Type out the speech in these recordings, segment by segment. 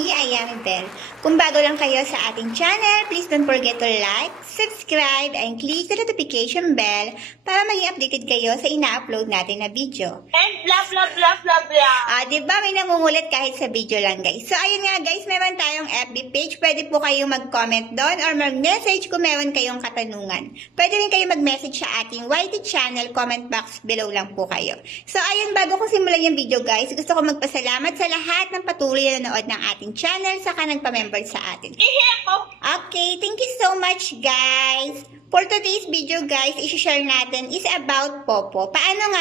me, I am Belle. Kung bago lang kayo sa ating channel, please don't forget to like, subscribe, and click the notification bell para maging updated kayo sa ina-upload natin na video. And blah blah blah blah blah. Diba may nangungulit kahit sa video lang guys. So ayun nga guys, meron tayong FB page. Pwede po kayong mag-comment doon or mag-message kung meron kayong katanungan. Pwede rin kayo mag-message sa ating YT channel, comment box below lang po kayo. So ayun, bago ko simulan yung video guys, gusto ko magpasalamat sa lahat ng patuloy na nanood ng ating channel saka nagpa-member sa atin. Okay, thank you so much guys. For today's video guys, i-share natin is about Popo. Paano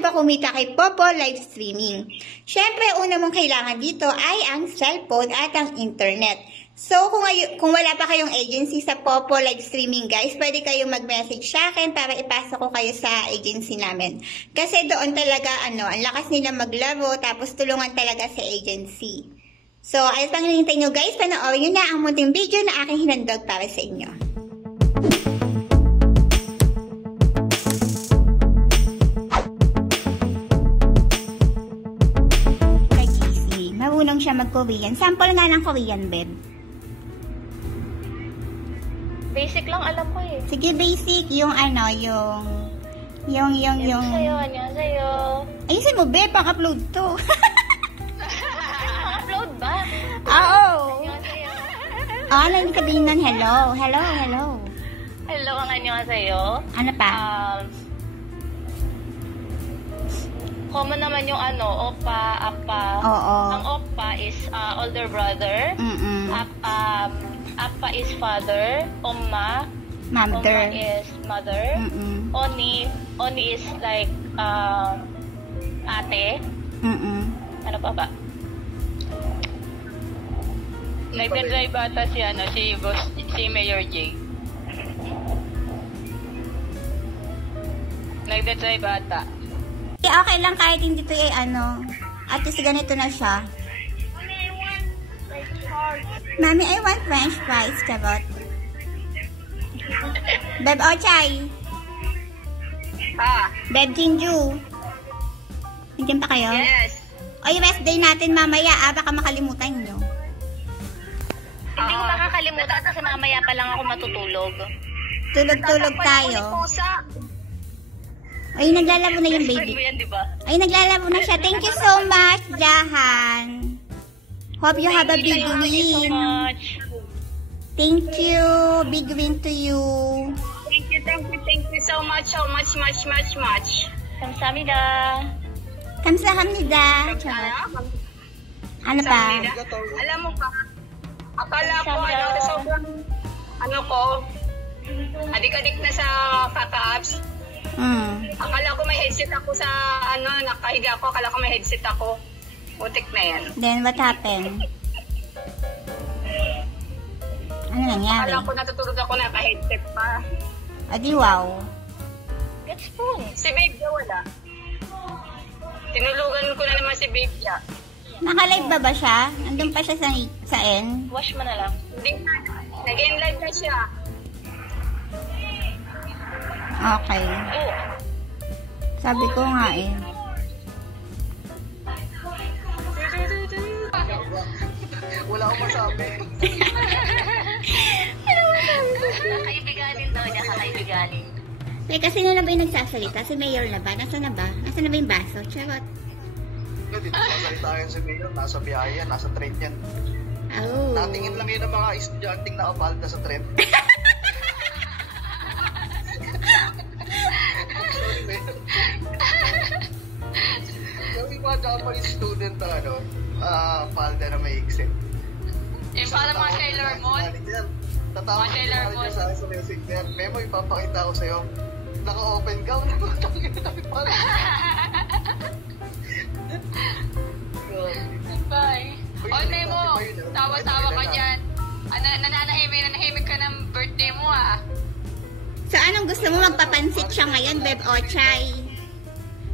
ba kumita kay Popo live streaming? Syempre, una mong kailangan dito ay ang cellphone at ang internet. So, kung wala pa kayong agency sa Popo live streaming guys, pwede kayong mag-message sa akin para ipasa ko kayo sa agency namin. Kasi doon talaga, ang lakas nila maglaro, tapos tulungan talaga sa agency. So, ayos pang hinihintay nyo guys, panoorin nyo na ang munting video na aking hinandog para sa inyo. Marunong siya mag-Korean. Sample nga ng Korean, babe. Basic lang alam ko eh. Sige, basic. Yung Sa'yo. Ayusin mo, babe. Pang-upload to. Upload ba? Oo. Sa'yo. Ano yung sabihin nun? Hello. Hello. Hello, ang sa'yo. Ano pa? Common naman yung oppa, appa. Oo. Ang oppa is older brother. Appa is father. Omma is mother. Oni is like ate. Ano pa ba? Nagdadrive ata si Mayor J. Nagdadrive ata. Okay lang kahit hindi to at least ganito na siya. Mami, I want French fries, charot. Beb Ochay. Beb Jinju. Nandiyan pa kayo? Yes. Oy, rest day natin mamaya, baka makalimutan nyo. Hindi ko makakalimutan kasi mamaya pa lang ako matutulog. Tulog-tulog tayo. Ay, naglalabo na yung baby. Ay, naglalabo na siya. Thank you so much, Jahan. Hope you have a big win. Thank you. Big win to you. Thank you so much. Kamsahamnida. Kamsahamnida. Ano pa? Alam mo pa, akala ko sobrang adik-adik na sa kaka-apps. Akala ko may headset ako sa nakahiga ako. Akala ko may headset ako. Putik na yan. Then what happened? Ano nangyari? Akala ko natutulog ako naka-headset pa. Adi wow. Get spoon. Si Bigja wala. Tinulugan ko na naman si Bigja. Naka-live ba siya? Andun pa siya sa N? Wash mo na lang. Hindi na. Nag-in-live na siya. Okay. Sabi ko nga eh. Wala akong masabi. Kakaibiganin daw niya, kakaibiganin. Kasi na ba yung nagsasalita? Si Mayor na ba? Nasaan na ba? Nasaan na ba yung baso? Charot. Dito sasalita yan si Mayor. Nasa biyahe yan. Nasa train yan. Oh. Natingin lang yun ng mga estudyanteng nakapalda sa train. Yung mga Japanese student na palda na may exit. Yung parang mga Sailor Moon. Tatawa ko na sa akin sa messenger. Memo, ipapakita ko sa'yo. Naka-open gown. Bye. Oy, Memo, tawa-tawa ka dyan. Nananahimik ka ng birthday mo So, anong gusto mo? Magpapansit siya ngayon, Beb Ochay?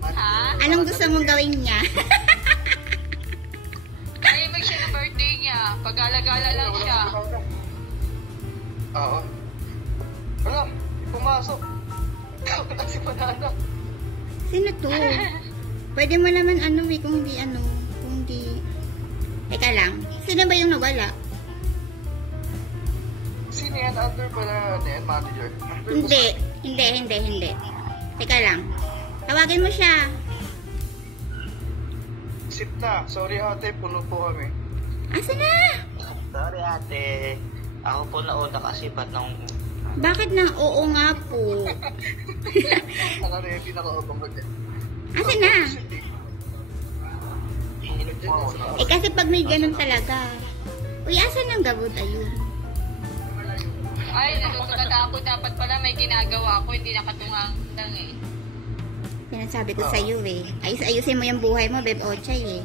Ha? Anong gusto mong gawin niya? Nahimik siya ng birthday niya. Pag-alagala lang siya. Oo. Wala, pumasok. Kasi panana. Sino to? Pwede mo naman kung hindi Teka lang. Sino ba yung nawala? Sino yan? Under pala, ano yan, manager? Under ba Hindi. Hindi. Teka lang. Tawagin mo siya. Sip na. Sorry ate, puno po kami. Asa na? Sorry ate. Ako po nauna kasi ba't nung... Bakit nang oo nga po? Naka-ready, naka-obang ko dyan. Asa na? Hinilip po ako na. Eh kasi pag may ganun talaga. Uy, asa nang gabot? Ayun. Ay, nasusunod ako. Dapat pala may ginagawa ako. Hindi nakatungang lang eh. Sinasabi ko sa'yo eh. Ayusin mo yung buhay mo, Beb Ochay eh.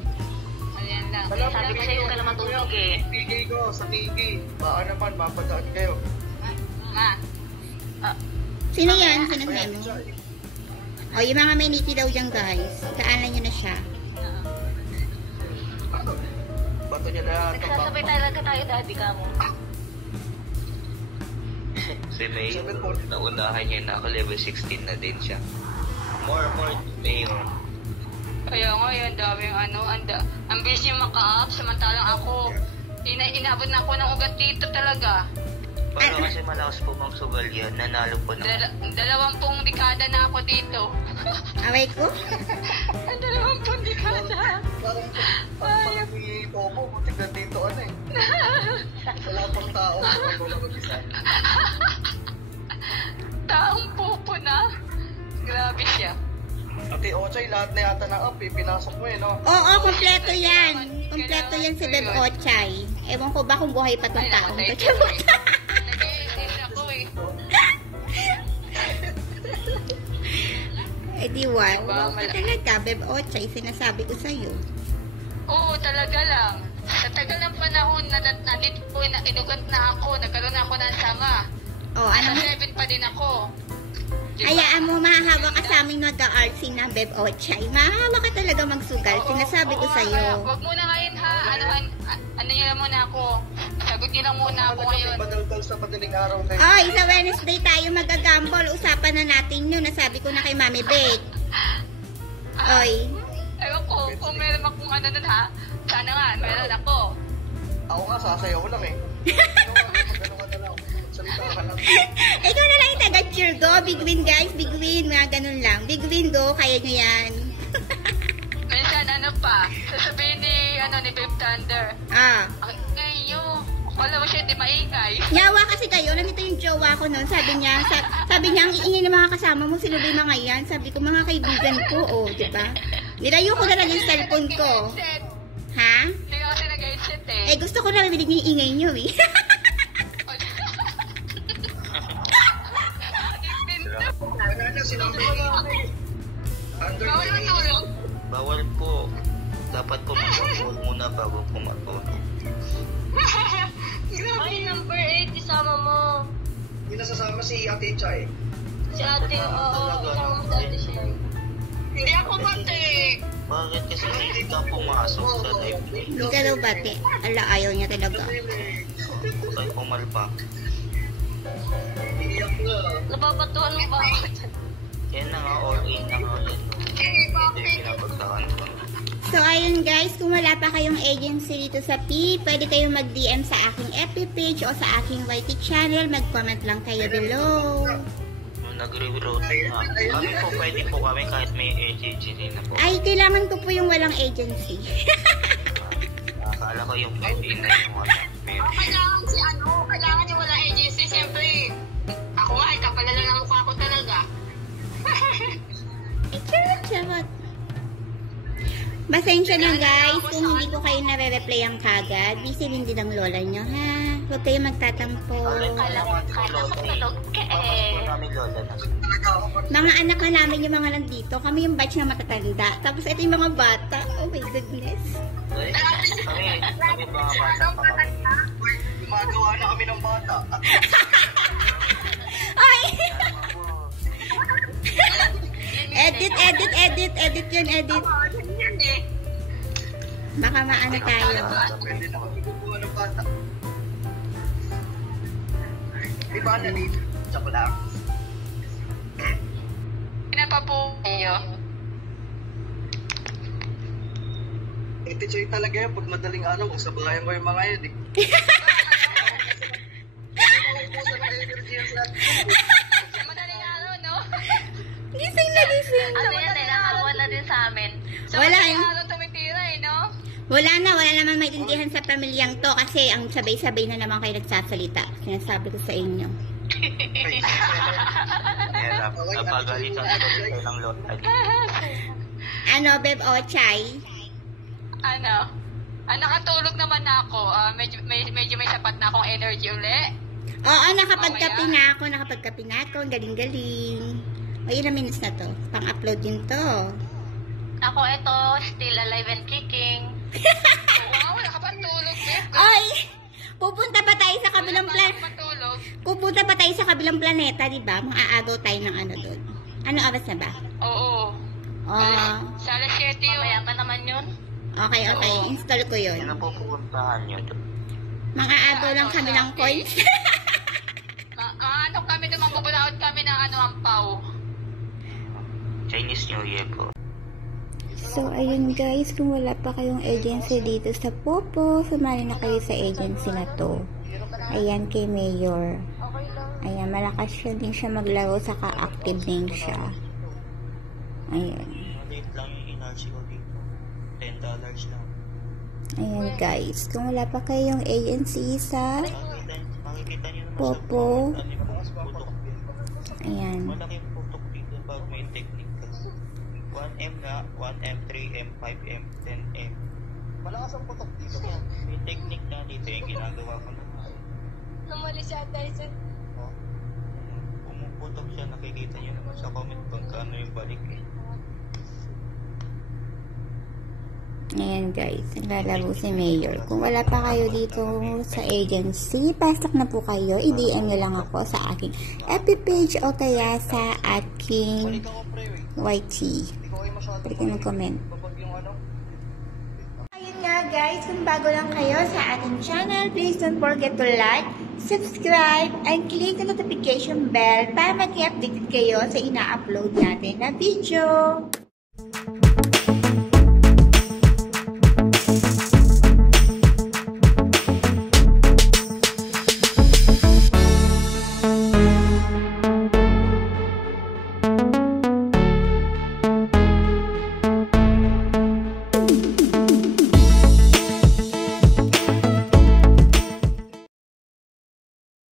Ayan lang. Sabi ko sa'yo, huwag ka na matulog eh. Bigay ko sa Nigi. Baka naman, mapadaan kayo. Ma. Sino yan? Sino memo? O, yung mga may niti daw dyan guys. Kaanan nyo na siya. Bato niya lahat. Nagsasabay talaga tayo, daddy ka mo. Si May, naunahan niya na ako, level 16 na din siya. More, Mayor. Kaya nga, yan daming ano. Ang bilis niya maka-up. Samantalang ako, inabot na ako ng ugat dito talaga. Pero kasi malakas po mang sugal yan, nanalo po na. 20 dekada na ako dito. Away ko? 20 dekada. Parang may Popo, butik na dito ano eh. Wala pang tao. Wala mag-isa. Taong pupo na. Grabe siya. Ate Ochay, lahat na yata na up eh. Pinasok mo eh, no? Oo, kompleto yan. Kompleto yan si Beb Ochay. Ewan ko ba kung buhay pa tong taong to. Nag-i-exist ako eh. Eh di wow. Talaga, Beb Ochay, sinasabi ko sa'yo. Oo, talaga lang. Sa tagal ng panahon na nandito po, inugat na ako, nagkaroon na ako ng sanga. O, Sa ano? 7 pa din ako. Diba? Hayaan mo, mahahawa ka sa aming nag-RC na Beb Ochay. Mahahawa ka talaga magsugal. Sinasabi ko Oo, sa'yo. kaya, Wag muna ngayon ha. Ano nyo lang muna ako. Sagot nyo lang muna ako ngayon. Badal-dal sa madaling araw tayo. Oy, sa Wednesday tayo mag-gamble. Usapan na natin yun. Nasabi ko na kay Mami Beth. Oy. Ewan ko, kung meron akong ano nun ha. Sana nga, meron ako. Ako nga, sasayaw lang eh. Ano ka na lang. Salita ka lang. Ikaw na lang yung taga-cheer. Go, big win guys. Big win. Mga ganun lang. Big win, go. Kaya nyo yan. Minsan ano pa, sasabihin ni Babe Thunder. Ah. Ngayon, wala mo siya, di maingay. Yawa kasi kayo. Nandito yung jowa ko noon. Sabi niya, ang iingay ng mga kasama mo, sino ba yung mga yan? Sabi ko, mga kaibigan ko. Oh, di ba? Nilayo ko na lang yung cellphone ko. Headset. Ha? Hindi ka kasi nag-headset eh. Eh, gusto ko na marinig yung ingay nyo eh. Wala na, sinabi ko na ako eh. Under Bawal matulog. Bawal po. Dapat po mag-call muna bago po matulog. Ay, number 8, isama mo. May nasasama si Ate Chay. Si ate, oo, isama mo si ate siya. Hindi ako pati. Bakit kasi hindi ka pumasok sa live play? Hindi ka daw bati. Ala, ayaw niya talaga. Kaya pumalpa. Iiyak na. Napapatuhan mo ba ako dyan? Yan na nga, all in na nga yan. Hindi pinapagtaan ko. So, ayun guys, kung wala pa kayong agency dito sa P, pwede kayong mag-DM sa aking FB page o sa aking YT channel. Mag-comment lang kayo below. Nung nag-reroute na, kami po pwede po kami kahit may agency na po. Ay, kailangan ko po yung walang agency. Akala ko yung pwede na yung wala. Kailangan yung walang agency. Siyempre, ako nga, kapalala ng mukha ko talaga. Charot. Pasensya na guys kung hindi ko kayo nare-replyan kagad. Busy din ang lola nyo ha. Huwag kayo magtatampo. Kala ko tulog ka eh. namin lola na. Mga anak na namin yung mga nandito. Kami yung batch na matatanda. Tapos ito yung mga bata. Oh my goodness. Kami mga bata pa kami. Gumagawa na kami ng bata. Ay! Edit yun, edit. Baka maano tayo. Pwede na kami gumawa ng bata. Di ba na dito? Tsaka lang. Pinapapo niyo. Ate Choy talaga yan, pag madaling araw, kung sa bahay mo yung mga yan eh. Nauubusan ng energy yan sa Madaling araw, no? Gising na gising. Ano yan eh, nakawala din sa amin. Sa Wala madaling yun. araw tumitira eh, no? Wala naman maintindihan sa pamilyang to kasi ang sabay-sabay na naman kayo nagsasalita. Sinasabi ko sa inyo. Kaya napagalitan ako dito ng load. Ano, Beb Ochay? Ano? Nakatulog naman ako. Medyo may sapat na akong energy uli. Oo, nakapagkape na ako. Galing-galing. O, ilang minutes na to? Pang-upload din to. Ako ito, still alive and kicking. Wow, nakapantulog, Beb. Oy! Pupunta pa tayo sa kabilang Matulog. Pupunta pa tayo sa kabilang planeta, di ba? Maaagaw tayo ng ano doon. Anong oras na ba? Oo. Oh, Sa alas 7 yun. Mamaya pa naman yun. okay. Install ko yun. Yan ang pupuntahan nyo. Mga lang kami ng coins. Ano kami doon, magbubulaot kami ng ampaw. Chinese New Year po. So, ayun guys, kung wala pa kayong agency dito sa Popo, sumali na kayo sa agency na to. Ayan kay Mayor. Ayan, malakas siya din siya maglaro, saka active din siya. Ayan. Maliit lang yung inarsi ko dito. $10 lang. Ayan guys, kung wala pa kayong agency sa Makikita nyo naman Popo. sa putok. Ayan. Malaking putok dito pag may technique ka. 1M nga, 1M, 3M, 5M, 10M. Malakas ang putok dito. May technique na dito yung ginagawa ko na. Namali siya, Tyson. Pumuputok siya, nakikita nyo naman sa comment kung ano yung balik eh. Ayan guys, naglalaro si Mayor. Kung wala pa kayo dito sa agency, pasok na po kayo. I-DM nyo lang ako sa aking FB page o kaya sa aking YT. Pwede kayo mag-comment. Ayun nga guys, kung bago lang kayo sa ating channel, please don't forget to like, subscribe, and click the notification bell para mag-update kayo sa ina-upload natin na video.